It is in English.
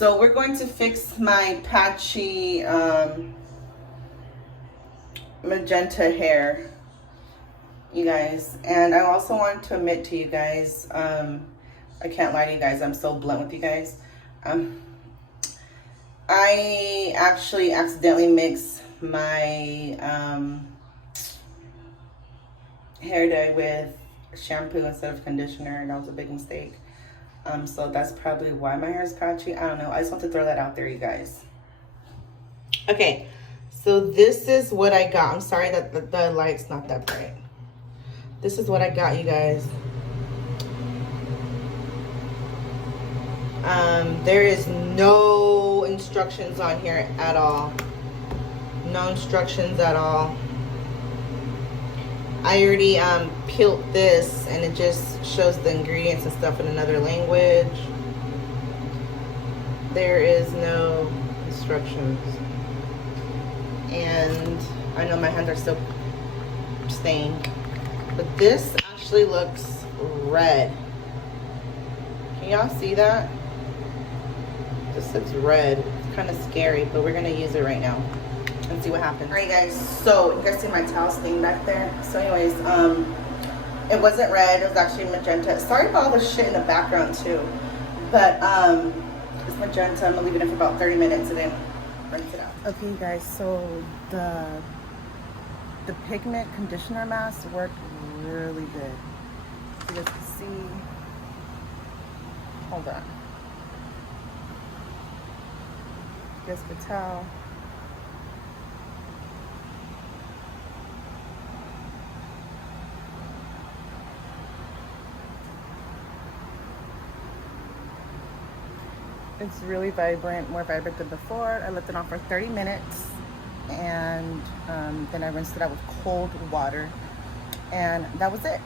So we're going to fix my patchy magenta hair, you guys. And I also want to admit to you guys, I can't lie to you guys, I'm so blunt with you guys. I actually accidentally mixed my hair dye with shampoo instead of conditioner, and that was a big mistake. So that's probably why my hair is patchy. I don't know. I just want to throw that out there, you guys. Okay, so this is what I got. I'm sorry that the light's not that bright. This is what I got, you guys. There is no instructions on here at all. No instructions at all. I already peeled this, and it just shows the ingredients and stuff in another language. There is no instructions. And I know my hands are still stained, but this actually looks red. Can y'all see that? This looks red. It's kind of scary, but we're gonna use it right now and see what happens. All right, guys, so you guys see my towel stain back there? So anyways, it wasn't red, it was actually magenta. Sorry about all the shit in the background too, but it's magenta. I'm gonna leave it in for about 30 minutes and then rinse it out. Okay, you guys, so the pigment conditioner mask worked really good. So you guys can see, hold on. You guys can tell. It's really vibrant, more vibrant than before. I left it on for 30 minutes, and then I rinsed it out with cold water, and that was it.